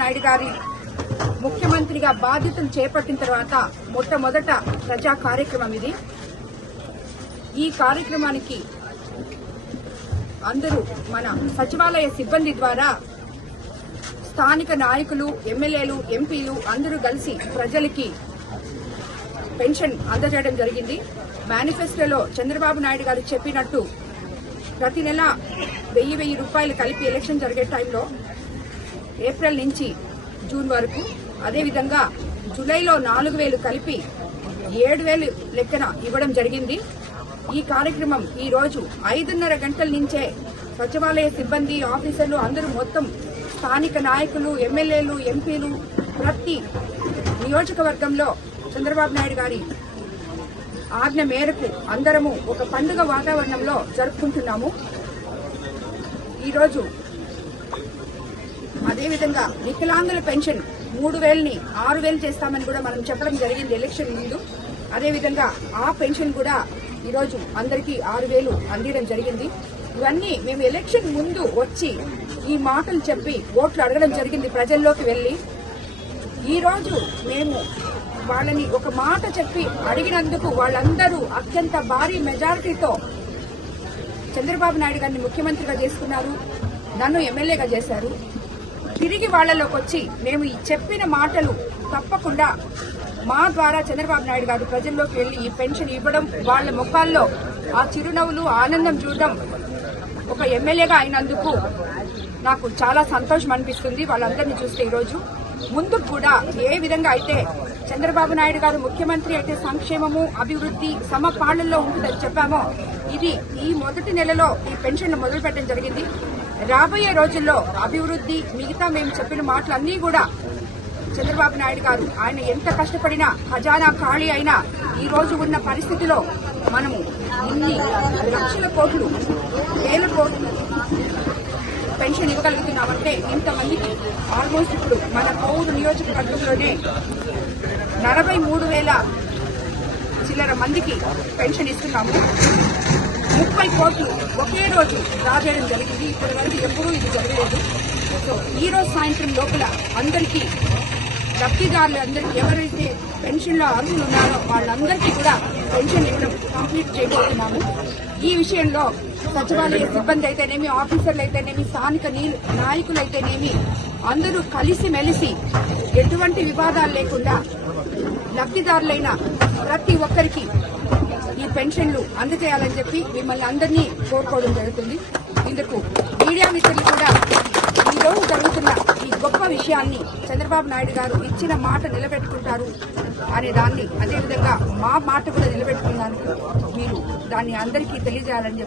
నాయుడు గారి ముఖ్యమంత్రిగా బాధ్యతలు చేపట్టిన తర్వాత మొట్టమొదట ప్రజా కార్యక్రమం ఇది. ఈ కార్యక్రమానికి అందరూ మన సచివాలయ సిబ్బంది ద్వారా స్థానిక నాయకులు ఎమ్మెల్యేలు ఎంపీలు అందరూ కలిసి ప్రజలకి పెన్షన్ అందజేయడం జరిగింది. మేనిఫెస్టోలో చంద్రబాబు నాయుడు గారు చెప్పినట్టు ప్రతి నెల వెయ్యి వెయ్యి రూపాయలు కలిపి ఎలక్షన్ జరిగే టైంలో ఏప్రిల్ నుంచి జూన్ వరకు అదేవిధంగా జూలైలో నాలుగు వేలు కలిపి ఏడు వేలు లెక్కన ఇవ్వడం జరిగింది. ఈ కార్యక్రమం ఈరోజు ఐదున్నర గంటల నుంచే సచివాలయ సిబ్బంది ఆఫీసర్లు అందరూ మొత్తం స్థానిక నాయకులు ఎమ్మెల్యేలు ఎంపీలు ప్రతి నియోజకవర్గంలో చంద్రబాబు నాయుడు గారి ఆజ్ఞ మేరకు అందరము ఒక పండుగ వాతావరణంలో జరుపుకుంటున్నాము. ఈరోజు అదేవిధంగా వికలాంగుల పెన్షన్ మూడు వేలని ఆరు వేలు చేస్తామని కూడా మనం చెప్పడం జరిగింది ఎలక్షన్ ముందు. అదేవిధంగా ఆ పెన్షన్ కూడా ఈరోజు అందరికీ ఆరు వేలు అందించడం జరిగింది. ఇవన్నీ మేము ఎలక్షన్ ముందు వచ్చి ఈ మాటలు చెప్పి ఓట్లు అడగడం జరిగింది ప్రజల్లోకి వెళ్ళి. ఈ రోజు మేము వాళ్ళని ఒక మాట చెప్పి అడిగినందుకు వాళ్ళందరూ అత్యంత భారీ మెజారిటీతో చంద్రబాబు నాయుడు గారిని ముఖ్యమంత్రిగా చేసుకున్నారు నన్ను ఎమ్మెల్యేగా చేశారు. తిరిగి వాళ్ళలోకి వచ్చి మేము ఈ చెప్పిన మాటలు తప్పకుండా మా ద్వారా చంద్రబాబు నాయుడు గారు ప్రజల్లోకి వెళ్ళి ఈ పెన్షన్ ఇవ్వడం వాళ్ళ ముఖాల్లో ఆ చిరునవ్వులు ఆనందం చూడడం ఒక ఎమ్మెల్యేగా అయినందుకు నాకు చాలా సంతోషం అనిపిస్తుంది. వాళ్ళందరినీ చూస్తే ఈరోజు ముందు కూడా ఏ విధంగా అయితే చంద్రబాబు నాయుడు గారు ముఖ్యమంత్రి అయితే సంక్షేమము అభివృద్ధి సమపాళ్ళలో ఉంటుందని చెప్పామో ఇది ఈ మొదటి నెలలో ఈ పెన్షన్ మొదలు పెట్టడం జరిగింది. రాబోయే రోజుల్లో అభివృద్ధి మిగతా మేము చెప్పిన మాటలన్నీ కూడా చంద్రబాబు నాయుడు గారు ఆయన ఎంత కష్టపడినా ఖజానా ఖాళీ అయినా ఈ రోజు ఉన్న పరిస్థితిలో మనము ఇన్ని లక్షల కోట్లు వేల కోట్లు పెన్షన్ ఇవ్వగలుగుతున్నామంటే ఇంతమందికి ఆల్మోస్ట్ ఇప్పుడు మన కోవూరు నియోజకవర్గంలోనే నలభై మూడు వేల చిల్లర మందికి పెన్షన్ ఇస్తున్నాము. ముప్పై కోట్లు ఒకే రోజు రాజేయడం జరిగింది. ఇప్పటి వరకు ఎప్పుడూ ఇది జరగలేదు. సో ఈ రోజు సాయంత్రం లోపల అందరికీ లబ్ధిదారులు అందరికీ ఎవరైతే పెన్షన్లో అర్హులు ఉన్నారో వాళ్ళందరికీ కూడా పెన్షన్ ఇవ్వడం కంప్లీట్ చేయబోతున్నాము. ఈ విషయంలో సచివాలయ సిబ్బంది అయితేనేమి ఆఫీసర్లు అయితేనేమి స్థానిక నాయకులు అయితేనేమి అందరూ కలిసి మెలిసి ఎటువంటి వివాదాలు లేకుండా లబ్ధిదారులైన ప్రతి ఒక్కరికి ఈ పెన్షన్లు అందజేయాలని చెప్పి మిమ్మల్ని అందరినీ కోరుకోవడం జరుగుతుంది. ఇందుకు మీడియా మిత్రులు కూడా ఈరోజు జరుగుతున్న ఈ గొప్ప విషయాన్ని చంద్రబాబు నాయుడు గారు ఇచ్చిన మాట నిలబెట్టుకుంటారు అనే దాన్ని అదేవిధంగా మా మాట కూడా నిలబెట్టుకున్నాను మీరు దాన్ని అందరికీ తెలియజేయాలని చెప్పి